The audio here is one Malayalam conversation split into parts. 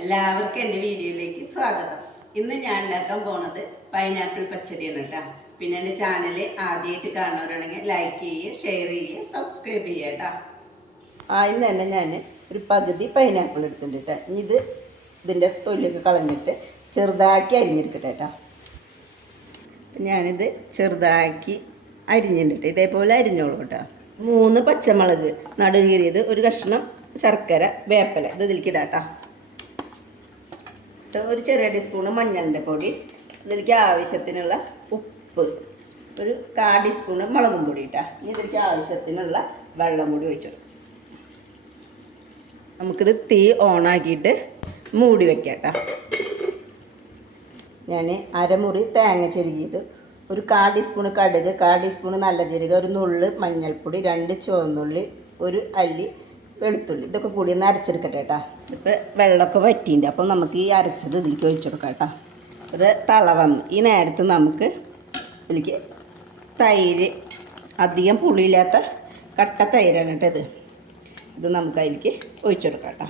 എല്ലാവർക്കും എന്റെ വീഡിയോയിലേക്ക് സ്വാഗതം. ഇന്ന് ഞാൻ ഉണ്ടാക്കാൻ പോണത് പൈനാപ്പിൾ പച്ചടിയാണ് കേട്ടോ. പിന്നെ എന്റെ ചാനൽ ആദ്യമായിട്ട് കാണുന്നവരാണെങ്കിൽ ലൈക്ക് ചെയ്യുക ഷെയർ ചെയ്യുക സബ്സ്ക്രൈബ് ചെയ്യുക കേട്ടോ. ഇന്ന് തന്നെ ഞാൻ ഒരു പകുതി പൈനാപ്പിൾ എടുത്തിട്ടുണ്ട് കേട്ടോ. ഇനി ഇത് ഇതിന്റെ തൊല്ലൊക്കെ കളഞ്ഞിട്ട് ചെറുതാക്കി അരിഞ്ഞെടുക്കട്ടെ കേട്ടോ. ഞാനിത് ചെറുതാക്കി അരിഞ്ഞിട്ടുണ്ട് ഇതേപോലെ അരിഞ്ഞോളൂ കേട്ടോ. മൂന്ന് പച്ചമുളക് നടുകീറിയത് ഒരു കഷ്ണം ശർക്കര വേപ്പല. ഇത് ഇതിലേക്ക് ഇടാം കേട്ടോ. ഒരു ചെറിയ ടീസ്പൂണ് മഞ്ഞളിന്റെ പൊടി ഇതിലേക്ക് ആവശ്യത്തിനുള്ള ഉപ്പ് ഒരു കാ ടീസ്പൂണ് മുളകും പൊടി ഇട്ടാ. ഇനി ഇതിലേക്ക് ആവശ്യത്തിനുള്ള വെള്ളം കൂടി ഒഴിച്ചു നമുക്കിത് തീ ഓണാക്കിയിട്ട് മൂടി വെക്കാം ഞാൻ അരമുറി തേങ്ങ ചെരുകിയത്. ഒരു കാ ടീസ്പൂണ് കടുക് കാ ടീസ്പൂണ് നല്ല ജീരക ഒരു നുള്ള് മഞ്ഞൾപ്പൊടി രണ്ട് ചുവന്നുള്ളി ഒരു അല്ലി വെളുത്തുള്ളി ഇതൊക്കെ കൂടി ഒന്ന് അരച്ചെടുക്കട്ടെ കേട്ടോ ഇപ്പം വെള്ളമൊക്കെ വറ്റിയിട്ടുണ്ട്. അപ്പം നമുക്ക് ഈ അരച്ചത് ഇതിലേക്ക് ഒഴിച്ചു കൊടുക്കാം കേട്ടോ അത് തള വന്ന്. ഈ നേരത്ത് നമുക്ക് ഇതിലേക്ക് തൈര് അധികം പുളിയില്ലാത്ത കട്ട തൈരാണ് കേട്ടോ ഇത്. നമുക്ക് അതിലേക്ക് ഒഴിച്ചു കൊടുക്കാം കേട്ടോ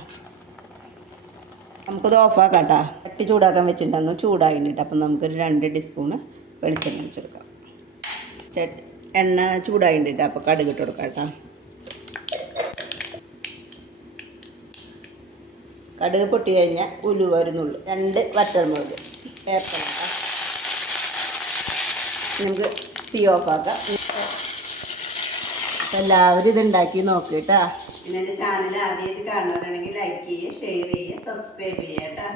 നമുക്കത് ഓഫാക്കാം കേട്ടോ കട്ടി ചൂടാക്കാൻ വെച്ചിട്ടുണ്ടെന്ന് ചൂടാക്കിയിട്ട് അപ്പം നമുക്കൊരു രണ്ട് ടീസ്പൂണ് വെളിച്ചെണ്ണ വെച്ചെടുക്കാം എണ്ണ ചൂടാക്കിയിട്ട് അപ്പോൾ കടുകിട്ട് കൊടുക്കാം കേട്ടോ കടുക് പൊട്ടി കഴിഞ്ഞാൽ ഉലുവ വരുന്നുള്ളൂ. നുള്ളു രണ്ട് വറ്റൽമുളക് ഏപ്പല നമുക്ക് തീ ഓഫാക്കാം എല്ലാവരും ഇത് ഉണ്ടാക്കി നോക്കിട്ടാ പിന്നെ എന്റെ ചാനൽ ആദ്യമായിട്ട് കാണുന്നവരാണെങ്കിൽ ലൈക്ക് ചെയ്യുക ഷെയർ ചെയ്യുക സബ്സ്ക്രൈബ് ചെയ്യുക കേട്ടോ.